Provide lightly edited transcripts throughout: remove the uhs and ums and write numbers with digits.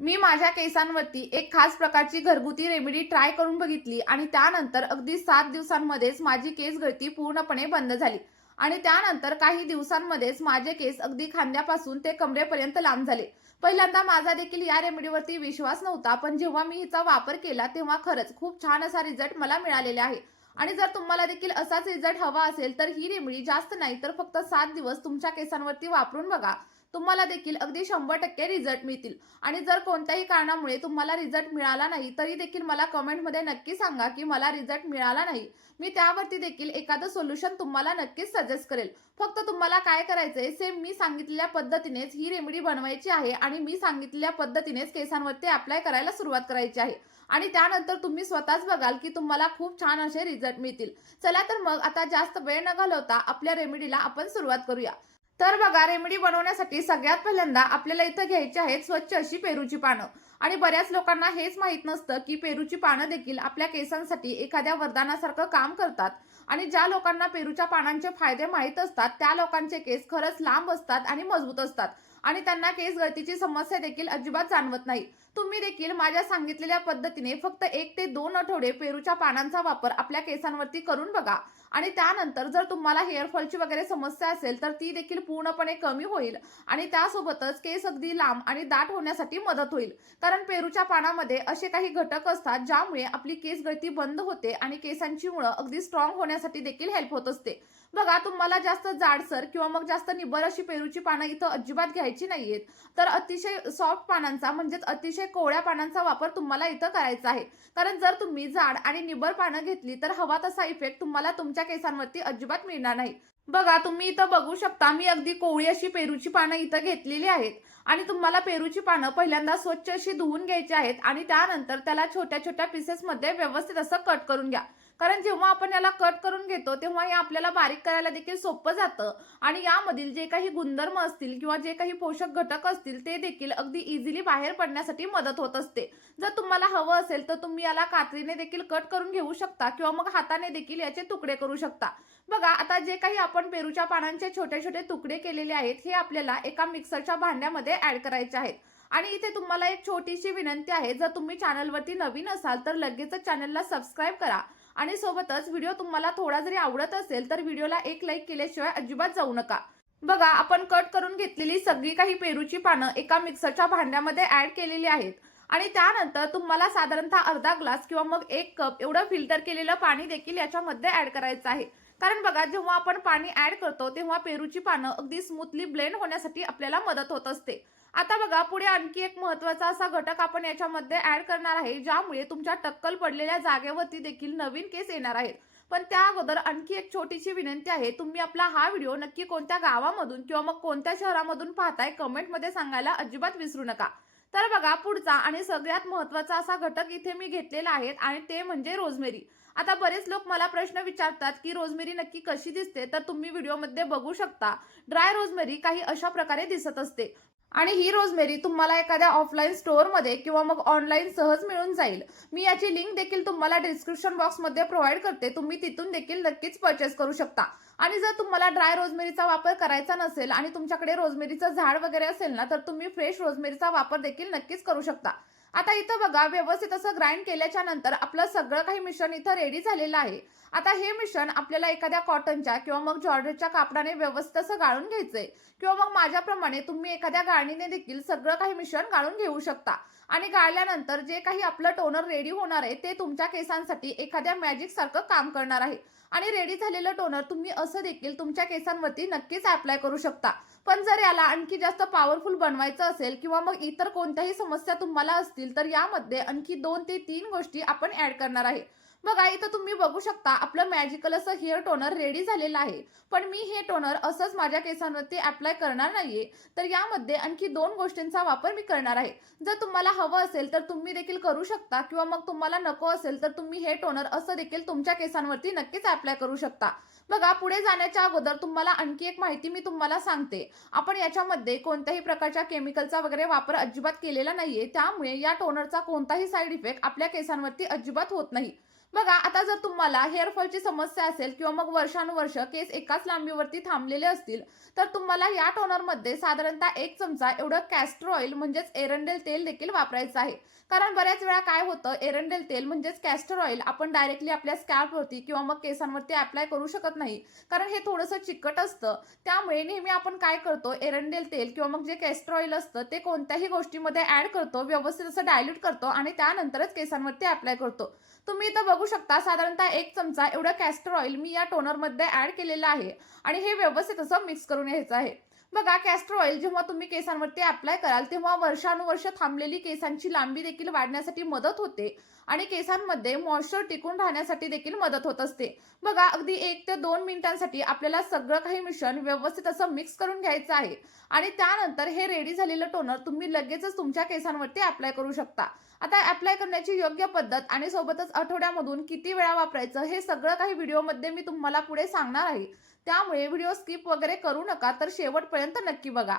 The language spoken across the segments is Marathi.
मी माझ्या केसांवरती एक खास प्रकारची घरगुती रेमेडी ट्राय करून बघितली आणि त्यानंतर अगदी 7 दिवसांमध्येच माझी केस गळती पूर्णपणे बंद झाली. आणि त्यानंतर काही दिवसांमध्येच माझे केस अगदी खांद्यापासून ते कमरेपर्यंत लांब झाले. पहिल्यांदा माझा देखील या रेमेडीवरती विश्वास नव्हता, पण जेव्हा मी हिचा वापर केला तेव्हा खरंच खूप छान असा रिझल्ट मला मिळालेला आहे. आणि जर तुम्हाला देखील असाच रिझल्ट हवा असेल तर ही रेमेडी जास्त नाही तर फक्त 7 दिवस तुमच्या केसांवरती वापरून बघा. तुम्हाला देखील अगदी 100% रिझल्ट मिळतील. आणि जर कोणत्याही कारणामुळे तुम्हाला रिझल्ट मिळाला नाही तरी देखील मला कमेंटमध्ये नक्की सांगा की मला रिझल्ट मिळाला नाही. मी त्यावरती देखील एखादं सोल्युशन तुम्हाला नक्कीच सजेस्ट करेल. फक्त तुम्हाला काय करायचंय, सेम मी सांगितलेल्या पद्धतीनेच ही रेमेडी बनवायची आहे आणि मी सांगितलेल्या पद्धतीनेच केसांवरती अप्लाय करायला सुरुवात करायची आहे. आणि त्यानंतर तुम्ही स्वतःच बघाल की तुम्हाला खूप छान असे रिझल्ट मिळतील. चला तर मग आता जास्त वेळ न घालवता आपल्या रेमेडीला आपण सुरुवात करूया. तर बघा, रेमेडी बनवण्यासाठी सगळ्यात पहिल्यांदा आपल्याला इथं घ्यायची आहेत स्वच्छ अशी पेरूची पानं. आणि बऱ्याच लोकांना हेच माहित नसतं की पेरूची पानं देखील आपल्या केसांसाठी एखाद्या वरदानासारखं काम करतात. आणि ज्या लोकांना पेरूच्या पानांचे फायदे माहीत असतात त्या लोकांचे केस खरंच लांब असतात आणि मजबूत असतात. आणि त्यांना केस गळतीची समस्या देखील अजिबात जाणवत नाही. तुम्ही देखील माझ्या सांगितलेल्या पद्धतीने फक्त 1 ते 2 आठवडे पेरूच्या पानांचा वापर आपल्या केसांवरती करून बघा. आणि त्यानंतर जर तुम्हाला हेअर फॉलची वगैरे समस्या असेल तर ती देखील पूर्णपणे कमी होईल. आणि त्यासोबतच केस अगदी लांब आणि दाट होण्यासाठी मदत होईल. कारण पेरूच्या पानामध्ये असे काही घटक असतात ज्यामुळे आपली केस गळती बंद होते आणि केसांची मुळं अगदी स्ट्रॉंग होण्यासाठी देखील हेल्प होत असते. बघा, तुम्हाला जास्त जाडसर किंवा मग जास्त निबर अशी पेरूची पानं इथं अजिबात घ्यायची नाहीयेत. तर अतिशय सॉफ्ट पानांचा म्हणजेच अतिशय कोवळ्या पानांचा वापर तुम्हाला इथं करायचा आहे. कारण जर तुम्ही जाड आणि निबर पानं घेतली तर हवा तसा इफेक्ट तुम्हाला तुमच्या केसांवरती अजिबात मिळणार नाही. बघा, तुम्ही इथं बघू शकता मी अगदी कोवळी अशी पेरूची पानं इथं घेतलेली आहेत. आणि तुम्हाला पेरूची पानं पहिल्यांदा स्वच्छ अशी धुवून घ्यायची आहेत आणि त्यानंतर त्याला छोट्या छोट्या पीसेसमध्ये व्यवस्थित असं कट करून घ्या. कारण जेव्हा आपण याला कट करून घेतो तेव्हा हे आपल्याला बारीक करायला देखील सोपं जातं. आणि यामधील जे काही गुणधर्म असतील किंवा जे काही पोषक घटक असतील ते देखील अगदी इझिली बाहेर पडण्यासाठी मदत होत असते. जर तुम्हाला हवं असेल तर तुम्ही याला कात्रीने देखील कट करून घेऊ शकता किंवा मग हाताने देखील याचे तुकडे करू शकता. बघा, आता जे काही आपण पेरूच्या पानांचे छोटे छोटे तुकडे केलेले आहेत हे आपल्याला एका मिक्सरच्या भांड्यामध्ये ऍड करायचे आहेत. आणि इथे तुम्हाला एक छोटीशी विनंती आहे, जर तुम्ही चॅनलवरती नवीन असाल तर लगेचच चॅनलला सबस्क्राईब करा. आणि सोबतच व्हिडिओ तुम्हाला थोडा जरी आवडत असेल तर व्हिडिओला एक लाईक केल्याशिवाय अजिबात जाऊ नका. बघा, आपण कट करून घेतलेली सगळी काही पेरूची पानं एका मिक्सरच्या भांड्यामध्ये ऍड केलेली आहेत. आणि त्यानंतर तुम्हाला साधारणतः अर्धा ग्लास किंवा मग 1 कप एवढं फिल्टर केलेलं पाणी देखील याच्यामध्ये ऍड करायचं आहे. कारण बघा, जेव्हा आपण पाणी ऍड करतो तेव्हा पेरूची पानं अगदी स्मूथली ब्लेंड होण्यासाठी आपल्याला मदत होत असते. आता बघा, पुढे आणखी एक महत्त्वाचा असा घटक आपण याच्यामध्ये ऍड करणार आहे ज्यामुळे तुमच्या टक्कल पडलेल्या जागेवरती देखील नवीन केस येणार आहेत. पण त्या अगोदर आणखी एक छोटीशी विनंती आहे, तुम्ही आपला हा व्हिडिओ नक्की कोणत्या गावामधून किंवा मग कोणत्या शहरामधून पाहताय कमेंटमध्ये सांगायला अजिबात विसरू नका. तर बघा, पुढचा आणि सगळ्यात महत्त्वाचा असा घटक इथे मी घेतलेला आहे आणि ते म्हणजे रोजमेरी. आता बरेच लोक मला प्रश्न विचारतात की रोजमेरी नक्की कशी दिसते, तर तुम्ही व्हिडिओमध्ये बघू शकता. ड्राय रोजमेरी काही अशा प्रकारे दिसत असते. आणि ही रोजमेरी तुम्हाला एखाद्या ऑफलाईन स्टोअरमध्ये किंवा मग ऑनलाईन सहज मिळून जाईल. मी याची लिंक देखील तुम्हाला डिस्क्रिप्शन बॉक्समध्ये प्रोव्हाइड करते, तुम्ही तिथून देखील नक्कीच परचेस करू शकता. आणि जर तुम्हाला ड्राय रोजमेरीचा वापर करायचा नसेल आणि तुमच्याकडे रोजमेरीचं झाड वगैरे असेल ना तर तुम्ही फ्रेश रोजमेरीचा वापर देखील नक्कीच करू शकता. आता इथं बघा, व्यवस्थित असं ग्राइंड केल्याच्या नंतर आपलं सगळं काही मिश्रण इथं रेडी झालेलं आहे. आता हे मिश्रण आपल्याला एखाद्या कॉटनच्या किंवा मग जॉर्जेटच्या कापडाने व्यवस्थित असं गाळून घ्यायचंय. किंवा मग माझ्याप्रमाणे तुम्ही एखाद्या गाळणीने देखील सगळं काही मिश्रण गाळून घेऊ शकता. आणि गाळल्यानंतर जे काही आपलं टोनर रेडी होणार आहे ते तुमच्या केसांसाठी एखाद्या मॅजिक सारखं काम करणार आहे. आणि रेडी झालेलं टोनर तुम्ही असं देखील तुमच्या केसांवरती नक्कीच अप्लाय करू शकता. पण जर याला आणखी जास्त पॉवरफुल बनवायचं असेल किंवा मग इतर कोणत्याही समस्या तुम्हाला असतील तर यामध्ये आणखी 2 ते 3 गोष्टी आपण ऍड करणार आहे. बघा, इथं तुम्ही बघू शकता आपलं मॅजिकल असं हेअर टोनर रेडी झालेलं आहे. पण मी हे टोनर असंच माझ्या केसांवरती अप्लाय करणार नाहीये, तर यामध्ये आणखी 2 गोष्टींचा वापर मी करणार आहे. जर तुम्हाला हवं असेल तर तुम्ही देखील करू शकता किंवा मग तुम्हाला नको असेल तर तुम्ही हे टोनर असं देखील तुमच्या केसांवरती नक्कीच अप्लाय करू शकता. बघा, पुढे जाण्याच्या अगोदर तुम्हाला आणखी एक माहिती मी तुम्हाला सांगते. आपण याच्यामध्ये कोणत्याही प्रकारच्या केमिकलचा वगैरे वापर अजिबात केलेला नाहीये, त्यामुळे या टोनरचा कोणताही साईड इफेक्ट आपल्या केसांवरती अजिबात होत नाही. बघा, आता जर तुम्हाला हेअर फॉलची समस्या असेल किंवा मग वर्षानुवर्ष केस एकाच लांबीवरती थांबलेले असतील, तर तुम्हाला या टोनरमध्ये साधारणतः 1 चमचा एवढं कॅस्टर ऑइल म्हणजेच एरंडेल तेल देखील वापरायचं आहे. कारण बऱ्याच वेळा काय होतं, एरंडेल तेल म्हणजेच कॅस्टर ऑइल आपण डायरेक्टली आपल्या स्कॅल्पवरती किंवा मग केसांवरती अप्लाय करू शकत नाही. कारण हे थोडंसं चिकट असतं. त्यामुळे नेहमी आपण काय करतो, एरंडेल तेल किंवा मग जे कॅस्टर ऑइल असतं ते कोणत्याही गोष्टीमध्ये ॲड करतो, व्यवस्थित असं डायल्यूट करतो आणि त्यानंतरच केसांवरती अप्लाय करतो. तुम्ही इथं बघू शकता साधारणतः 1 चमचा एवढं कॅस्टर ऑइल मी या टोनरमध्ये ॲड केलेलं आहे आणि हे व्यवस्थित असं मिक्स करून घ्यायचं आहे. बघा, कॅस्टर ऑइल जेव्हा तुम्ही केसांवरती अप्लाय कराल तेव्हा वर्षानुवर्ष थांबलेली केसांची लांबी देखील वाढण्यासाठी मदत होते आणि केसांमध्ये मॉइश्चर टिकून राहण्यासाठी देखील मदत होत असते. बघा, अगदी 1 ते 2 मिनिटांसाठी आपल्याला सगळं काही मिश्रण व्यवस्थित असं मिक्स करून घ्यायचं आहे आणि त्यानंतर हे रेडी झालेलं टोनर तुम्ही लगेचच तुमच्या केसांवरती अप्लाय करू शकता. आता अप्लाय करण्याची योग्य पद्धत आणि सोबतच आठवड्यामधून किती वेळा वापरायचं हे सगळं काही व्हिडिओमध्ये मी तुम्हाला पुढे सांगणार आहे. त्यामुळे व्हिडिओ स्किप वगैरे करू नका, तर शेवटपर्यंत नक्की बघा.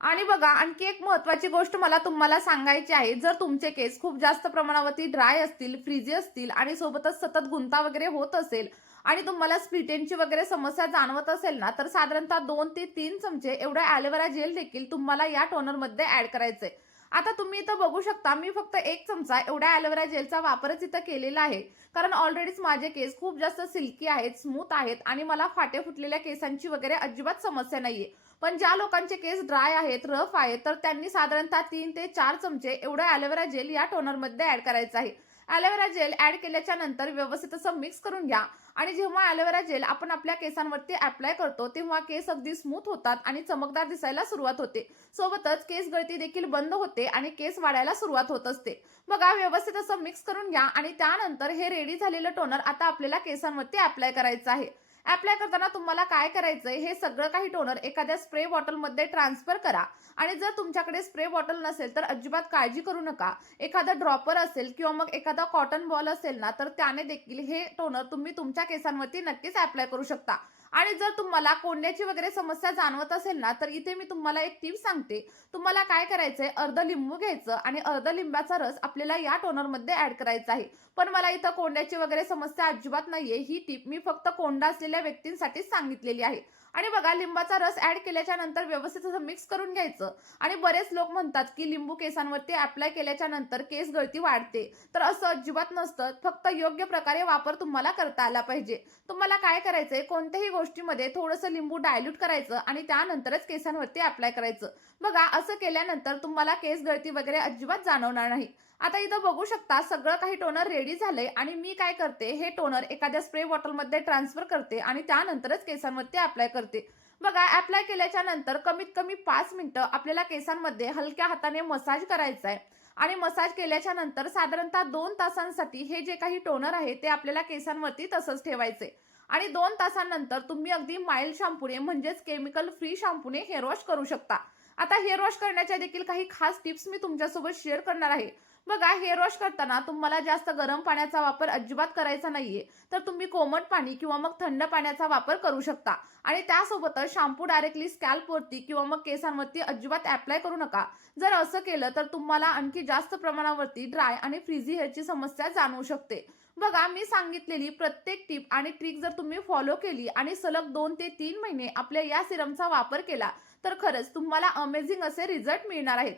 आणि बघा, आणखी एक महत्त्वाची गोष्ट मला तुम्हाला सांगायची आहे. जर तुमचे केस खूप जास्त प्रमाणावरती ड्राय असतील, फ्रिझी असतील आणि सोबतच सतत गुंता वगैरे होत असेल आणि तुम्हाला स्प्लिट एंडची वगैरे समस्या जाणवत असेल ना, तर साधारणतः 2 ते 3 चमचे एवढं ॲलोवेरा जेल देखील तुम्हाला या टोनरमध्ये ॲड करायचंय. आता तुम्ही इथं बघू शकता, मी फक्त 1 चमचा एवढ्या ॲलोवेरा जेलचा वापरच इथं केलेला आहे. कारण ऑलरेडीच माझे केस खूप जास्त सिल्की आहेत, स्मूथ आहेत आणि मला फाटे फुटलेल्या केसांची वगैरे अजिबात समस्या नाहीये. पण ज्या लोकांचे केस ड्राय आहेत, रफ आहेत, तर त्यांनी साधारणतः 3 ते 4 चमचे एवढं ॲलोवेरा जेल या टोनरमध्ये ॲड करायचं आहे. ॲलोवेरा जेल ॲड केल्याच्या नंतर व्यवस्थित असं मिक्स करून घ्या आणि जेव्हा ॲलोवेरा जेल आपण आपल्या केसांवरती अप्लाय करतो, तेव्हा केस अगदी स्मूथ होतात आणि चमकदार दिसायला सुरुवात होते. सोबतच केस गळती देखील बंद होते आणि केस वाढायला सुरुवात होत असते. बघा, व्यवस्थित असं मिक्स करून घ्या आणि त्यानंतर हे रेडी झालेलं टोनर आता आपल्याला केसांवरती अप्लाय करायचं आहे. अप्लाय करताना तुम्हाला काय करायचंय, हे सगळं काही टोनर एखाद्या स्प्रे बॉटलमध्ये ट्रान्सफर करा आणि जर तुमच्याकडे स्प्रे बॉटल नसेल तर अजिबात काळजी करू नका. एखादा ड्रॉपर असेल किंवा मग एखादा कॉटन बॉल असेल ना, तर त्याने देखील हे टोनर तुम्ही तुमच्या केसांवरती नक्कीच अप्लाय करू शकता. आणि जर तुम्हाला कोंड्याची वगैरे समस्या जाणवत असेल ना, तर इथे मी तुम्हाला एक टिप सांगते. तुम्हाला काय करायचंय, अर्ध लिंबू घ्यायचं आणि अर्ध लिंबाचा रस आपल्याला या टोनरमध्ये ॲड करायचा आहे. पण मला इथं कोंड्याची वगैरे समस्या अजिबात नाहीये. ही टिप मी फक्त कोंडा असलेल्या व्यक्तींसाठीच सांगितलेली आहे. आणि बघा, लिंबाचा रस ॲड केल्याच्या नंतर व्यवस्थित असं मिक्स करून घ्यायचं. आणि बरेच लोक म्हणतात की लिंबू केसांवरती अप्लाय केल्याच्या नंतर केस गळती वाढते. तर असं अजिबात नसतं. फक्त योग्य प्रकारे वापर तुम्हाला करता आला पाहिजे. तुम्हाला काय करायचंय, कोणत्याही गोष्टीमध्ये थोडंसं लिंबू डायल्यूट करायचं आणि त्यानंतरच केसांवरती अप्लाय करायचं. बघा, असं केल्यानंतर तुम्हाला केस गळती वगैरे अजिबात जाणवणार नाही. आता इथं बघू शकता, सगळं काही टोनर रेडी झालंय आणि मी काय करते, हे टोनर एखाद्या स्प्रे बॉटलमध्ये ट्रान्सफर करते आणि त्यानंतरच केसांवरती अप्लाय करते. बघा, अप्लाय केल्याच्या नंतर कमीत कमी 5 मिनिटं आपल्याला केसांमध्ये हलक्या हाताने मसाज करायचा आहे आणि मसाज केल्याच्या नंतर साधारणतः 2 तासांसाठी हे जे काही टोनर आहे ते आपल्याला केसांवरती तसंच ठेवायचंय आणि 2 तासांनंतर तुम्ही अगदी माइल्ड शॅम्पूने म्हणजेच केमिकल फ्री शॅम्पूने हेअर वॉश करू शकता. आता हेअर वॉश करण्याच्या देखील काही खास टिप्स मी तुमच्यासोबत शेअर करणार आहे. बघा, हेअर वॉश करताना तुम्हाला जास्त गरम पाण्याचा वापर अजिबात करायचा नाहीये. तर तुम्ही कोमट पाणी किंवा मग थंड पाण्याचा वापर करू शकता आणि त्यासोबतच शॅम्पू डायरेक्टली स्कॅल्पवरती किंवा मग केसांवरती अजिबात अप्लाय करू नका. जर असं केलं तर तुम्हाला आणखी जास्त प्रमाणावरती ड्राय आणि फ्रिझी हेअरची समस्या जाणवू शकते. बघा, मी सांगितलेली प्रत्येक टिप आणि ट्रिक जर तुम्ही फॉलो केली आणि सलग 2 ते 3 महिने आपल्या या सिरमचा वापर केला, तर खरंच तुम्हाला अमेझिंग असे रिझल्ट मिळणार आहेत.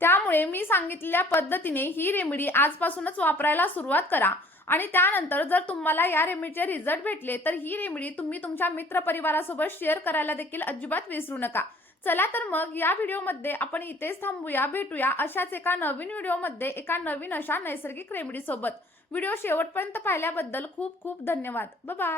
त्यामुळे मी सांगितलेल्या पद्धतीने ही रेमेडी आजपासूनच वापरायला सुरुवात करा आणि त्यानंतर जर तुम्हाला या रेमेडीचे रिझल्ट भेटले, तर ही रेमेडी तुम्ही तुमच्या मित्रपरिवारासोबत शेअर करायला देखील अजिबात विसरू नका. चला तर मग या व्हिडिओमध्ये आपण इथेच थांबूया. भेटूया अशाच एका नवीन व्हिडिओमध्ये एका नवीन अशा नैसर्गिक रेमेडी सोबत. व्हिडिओ शेवटपर्यंत पाहिल्याबद्दल खूप खूप धन्यवाद. Bye bye.